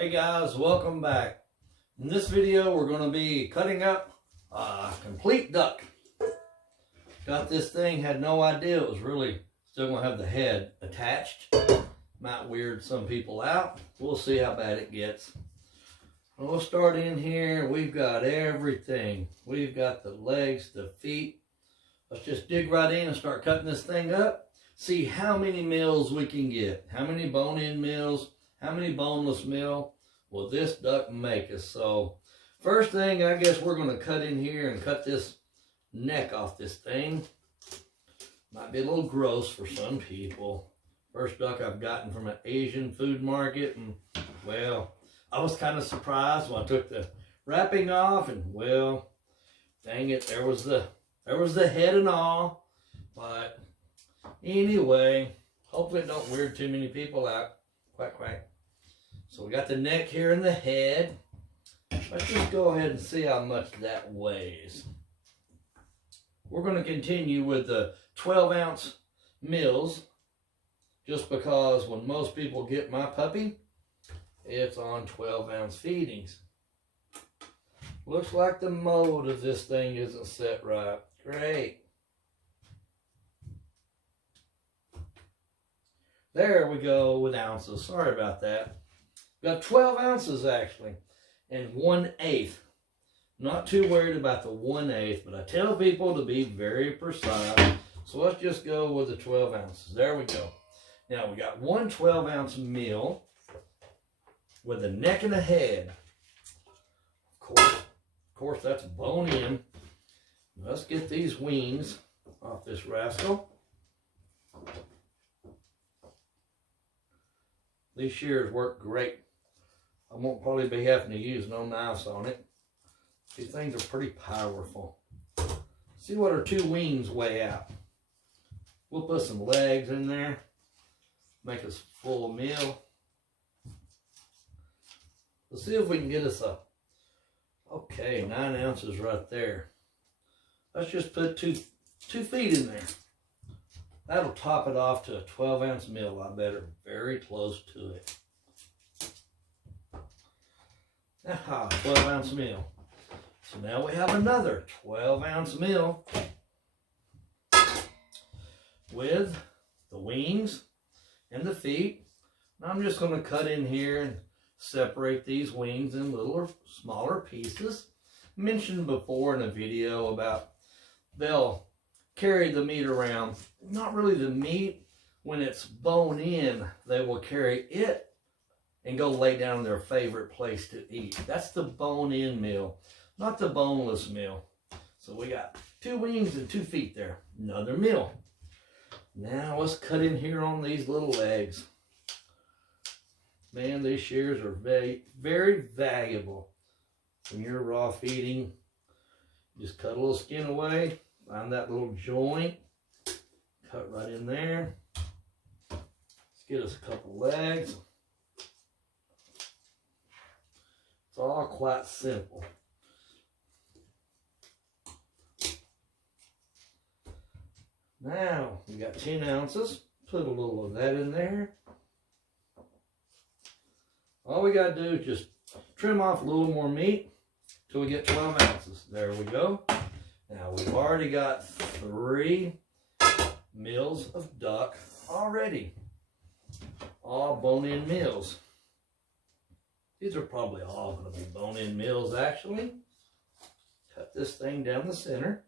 Hey guys, welcome back. In this video we're going to be cutting up a complete duck. Got this thing, had no idea it was really still going to have the head attached. Might weird some people out. We'll see how bad it gets. We'll start in here. We've got everything. We've got the legs, the feet. Let's just dig right in and start cutting this thing up. See how many meals we can get. How many bone-in meals. How many boneless meal will this duck make us? So first thing, I guess we're going to cut in here and cut this neck off this thing. Might be a little gross for some people. First duck I've gotten from an Asian food market, and well, I was kind of surprised when I took the wrapping off, and well, dang it, there was the head and all. But anyway, hopefully it don't weird too many people out. Quack, quack. So we got the neck here and the head. Let's just go ahead and see how much that weighs. We're going to continue with the 12-ounce meals, just because when most people get my puppy, it's on 12-ounce feedings. Looks like the mold of this thing isn't set right. Great. There we go with ounces. Sorry about that. Got 12 ounces actually, and 1/8. Not too worried about the 1/8, but I tell people to be very precise. So let's just go with the 12 ounces. There we go. Now we got one 12-ounce meal with the neck and the head. Of course, that's bone in. Let's get these wings off this rascal. These shears work great. I won't probably be having to use no knives on it. These things are pretty powerful. See what our two wings weigh out. We'll put some legs in there. Make us a full meal. Let's see if we can get us a, okay, 9 ounces right there. Let's just put two feet in there. That'll top it off to a 12-ounce meal, I bet, or very close to it. Aha, 12-ounce meal. So now we have another 12-ounce meal with the wings and the feet. Now I'm just going to cut in here and separate these wings in little smaller pieces. Mentioned before in a video about they'll carry the meat around. Not really the meat. When it's bone in, they will carry it and go lay down their favorite place to eat. That's the bone in meal, not the boneless meal. So we got 2 wings and 2 feet there. Another meal. Now let's cut in here on these little legs. Man, these shears are very, very valuable. When you're raw feeding, just cut a little skin away. Find that little joint, cut right in there. Let's get us a couple legs. It's all quite simple. Now, we got 10 ounces. Put a little of that in there. All we got to do is just trim off a little more meat till we get 12 ounces. There we go. Now we've already got 3 meals of duck already. All bone-in meals. These are probably all going to be bone-in meals actually. Cut this thing down the center.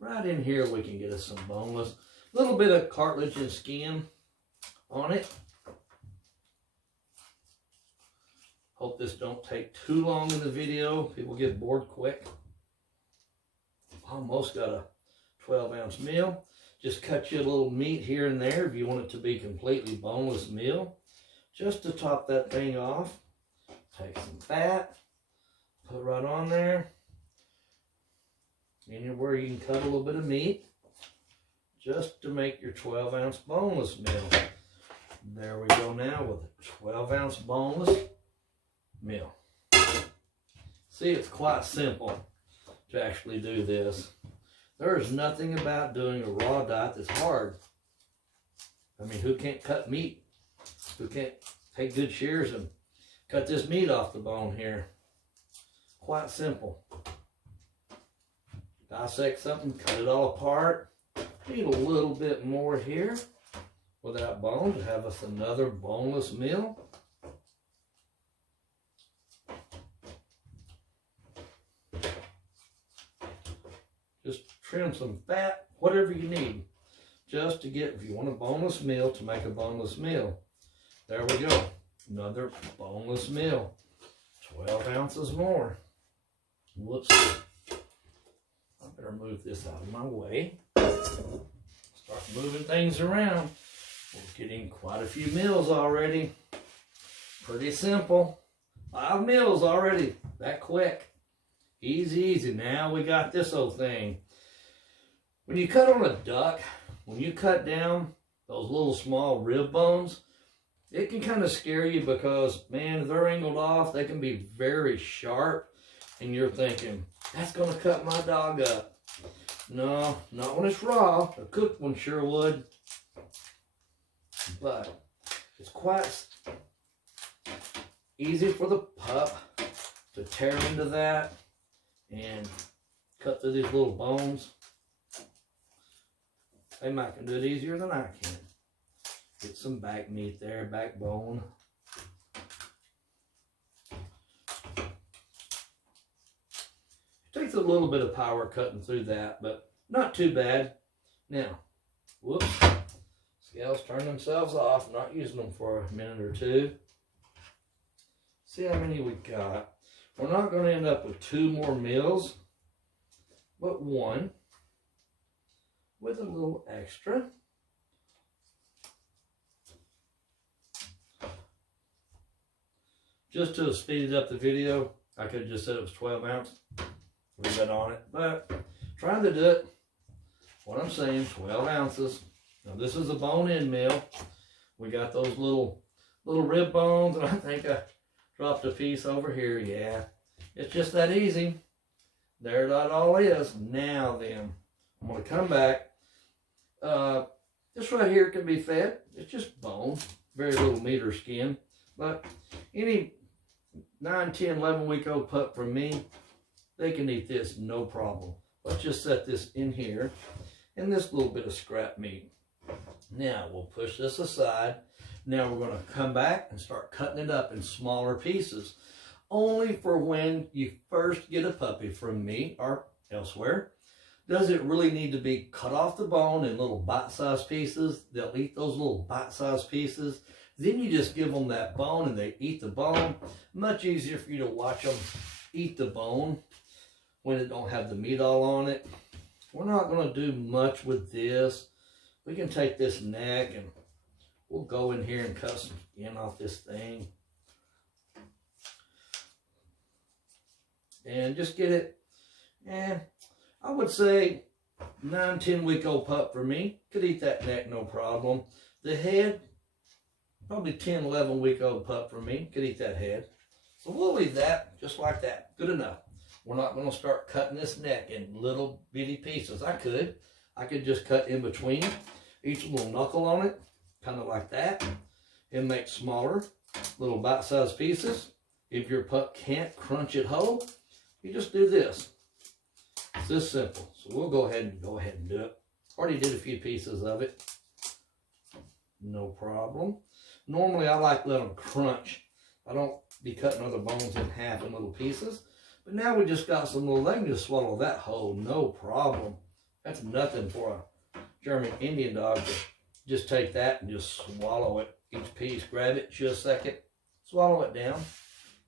Right in here we can get us some boneless. A little bit of cartilage and skin on it. Hope this don't take too long in the video. People get bored quick. Almost got a 12-ounce meal. Just cut you a little meat here and there if you want it to be completely boneless meal. Just to top that thing off. Take some fat. Put right on there. Anywhere you can cut a little bit of meat. Just to make your 12-ounce boneless meal. There we go now with a 12-ounce boneless meal. See, it's quite simple to actually do this. There is nothing about doing a raw diet that's hard. I mean, who can't cut meat? Who can't take good shears and cut this meat off the bone here. Quite simple. Dissect something, cut it all apart. Need a little bit more here without bone to have us another boneless meal. Just trim some fat, whatever you need, just to get, if you want a boneless meal, to make a boneless meal. There we go, another boneless meal. 12 ounces more. Whoops. I better move this out of my way. Start moving things around. We're getting quite a few meals already. Pretty simple. 5 meals already, that quick. Easy, easy. Now we got this old thing. When you cut on a duck, when you cut down those little small rib bones, it can kind of scare you because, man, if they're angled off, they can be very sharp. And you're thinking, that's going to cut my dog up. No, not when it's raw. A cooked one sure would. But it's quite easy for the pup to tear into that and cut through these little bones. They might can do it easier than I can. Get some back meat there, backbone. Takes a little bit of power cutting through that, but not too bad. Now, whoops, scales turn themselves off. I'm not using them for a minute or two. See how many we got. We're not going to end up with 2 more meals, but 1 with a little extra. Just to have speeded up the video, I could have just said it was 12 ounce. Leave that on it, but trying to do it. What I'm saying, 12 ounces. Now this is a bone-in meal. We got those little rib bones, and I think I dropped a piece over here. Yeah, it's just that easy. There that all is. Now then, I'm going to come back. This right here can be fed. It's just bone, very little meat or skin. But any 9, 10, 11-week-old pup from me, they can eat this, no problem. Let's just set this in here, and this little bit of scrap meat. Now, we'll push this aside. Now, we're going to come back and start cutting it up in smaller pieces. Only for when you first get a puppy from me or elsewhere. Does it really need to be cut off the bone in little bite-sized pieces? They'll eat those little bite-sized pieces. Then you just give them that bone, and they eat the bone. Much easier for you to watch them eat the bone when it don't have the meat all on it. We're not going to do much with this. We can take this neck and we'll go in here and cut some skin off this thing. And just get it, I would say 9, 10-week-old pup for me. Could eat that neck, no problem. The head, probably 10, 11-week-old pup for me. Could eat that head. So we'll leave that just like that. Good enough. We're not going to start cutting this neck in little bitty pieces. I could just cut in between each little knuckle on it, kind of like that, and make smaller little bite-sized pieces. If your pup can't crunch it whole, you just do this. It's this simple. So we'll go ahead and do it. Already did a few pieces of it. No problem. Normally I like to let them crunch. I don't be cutting other bones in half in little pieces. But now we just got some little, they can just swallow that whole, no problem. That's nothing for a German Indian dog to just take that and just swallow it. Each piece, grab it, chew a second, swallow it down.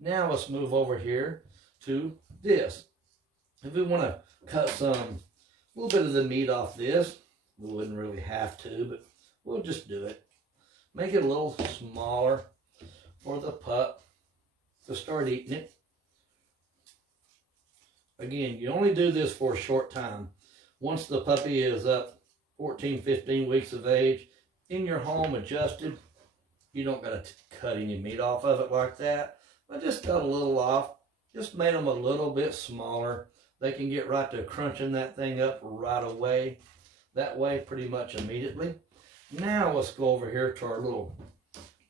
Now let's move over here to this. If we want to cut some, little bit of the meat off this, we wouldn't really have to, but we'll just do it. Make it a little smaller for the pup to start eating it. Again, you only do this for a short time. Once the puppy is up 14, 15 weeks of age, in your home adjusted, you don't got to cut any meat off of it like that. I just cut a little off, just made them a little bit smaller. They can get right to crunching that thing up right away. That way, pretty much immediately. Now let's go over here to our little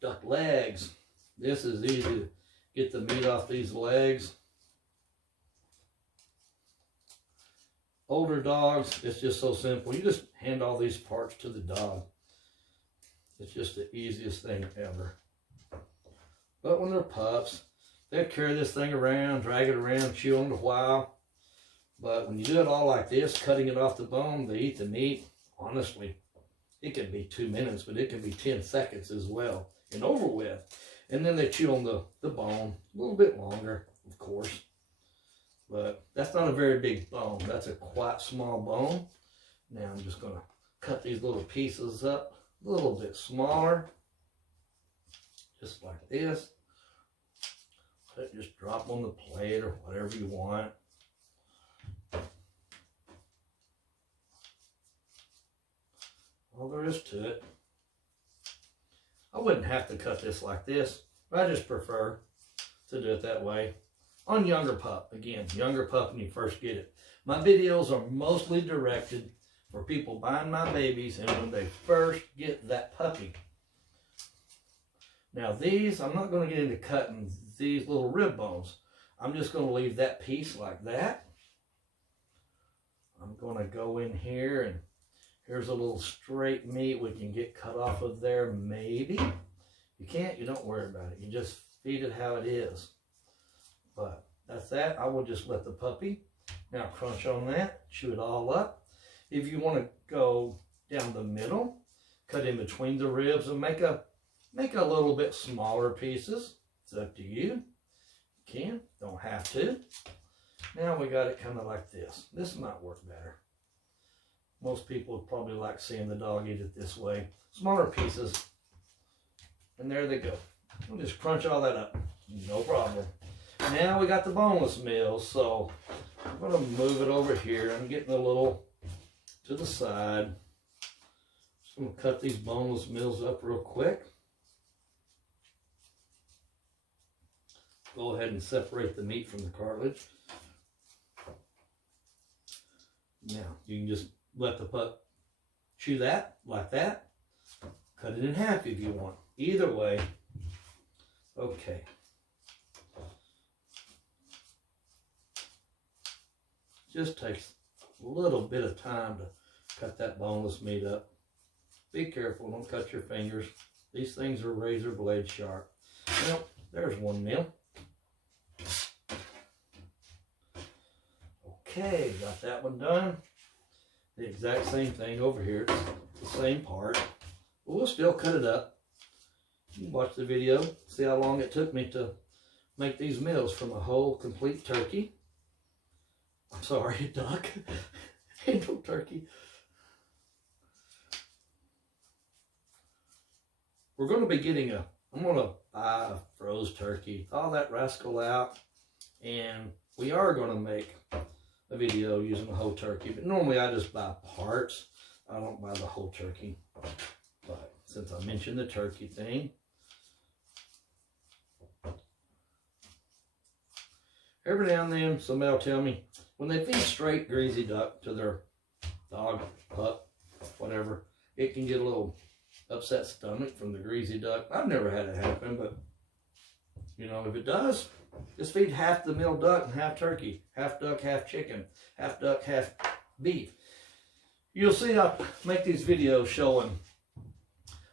duck legs. This is easy to get the meat off these legs. Older dogs, it's just so simple. You just hand all these parts to the dog. It's just the easiest thing ever. But when they're pups, they'll carry this thing around, drag it around, chew on it a while. But when you do it all like this, cutting it off the bone, they eat the meat. Honestly, it can be 2 minutes, but it can be 10 seconds as well and over with. And then they chew on the bone a little bit longer, of course. But that's not a very big bone. That's a quite small bone. Now I'm just going to cut these little pieces up a little bit smaller. Just like this. Just drop on the plate or whatever you want. All there is to it. I wouldn't have to cut this like this, but I just prefer to do it that way. On younger pup, again, younger pup when you first get it. My videos are mostly directed for people buying my babies and when they first get that puppy. Now these, I'm not going to get into cutting these little rib bones. I'm just going to leave that piece like that. I'm going to go in here and here's a little straight meat we can get cut off of there, maybe. You can't, you don't worry about it. You just feed it how it is. But that's that. I will just let the puppy now crunch on that, chew it all up. If you want to go down the middle, cut in between the ribs and make a little bit smaller pieces. It's up to you. You can, don't have to. Now we got it kind of like this. This might work better. Most people would probably like seeing the dog eat it this way. Smaller pieces. And there they go. We'll just crunch all that up. No problem. Now we got the boneless meals, so I'm going to move it over here. I'm getting a little to the side. Just going to cut these boneless meals up real quick. Go ahead and separate the meat from the cartilage. Now, you can just let the pup chew that, like that. Cut it in half if you want. Either way. Okay. Just takes a little bit of time to cut that boneless meat up. Be careful, don't cut your fingers. These things are razor blade sharp. Well, there's one meal. Okay, got that one done. The exact same thing over here. It's the same part. But we'll still cut it up. You can watch the video, see how long it took me to make these meals from a whole complete turkey. I'm sorry, duck. Ain't no turkey. We're going to be getting I'm going to buy a froze turkey, thaw that rascal out, and we are going to make a video using the whole turkey. But normally I just buy parts. I don't buy the whole turkey. But since I mentioned the turkey thing, every now and then somebody will tell me, when they feed straight greasy duck to their dog, pup, whatever, it can get a little upset stomach from the greasy duck. I've never had it happen, but you know, if it does, just feed half the meal duck and half turkey, half duck, half chicken, half duck, half beef. You'll see I make these videos showing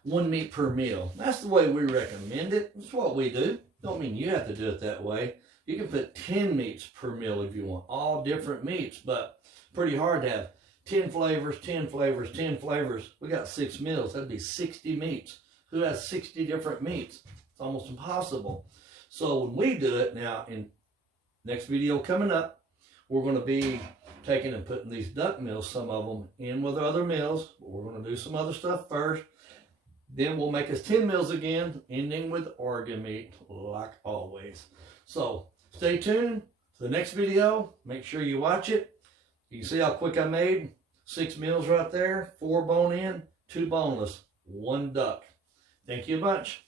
one meat per meal. That's the way we recommend it. It's what we do. Don't mean you have to do it that way. You can put 10 meats per meal if you want, all different meats, but pretty hard to have 10 flavors, 10 flavors, 10 flavors. We got 6 meals. That'd be 60 meats. Who has 60 different meats? It's almost impossible. So when we do it now, in next video coming up, we're going to be taking and putting these duck meals, some of them, in with other meals. But we're going to do some other stuff first. Then we'll make us 10 meals again, ending with organ meat, like always. So stay tuned to the next video. Make sure you watch it. You can see how quick I made 6 meals right there, 4 bone in, 2 boneless, 1 duck. Thank you a bunch.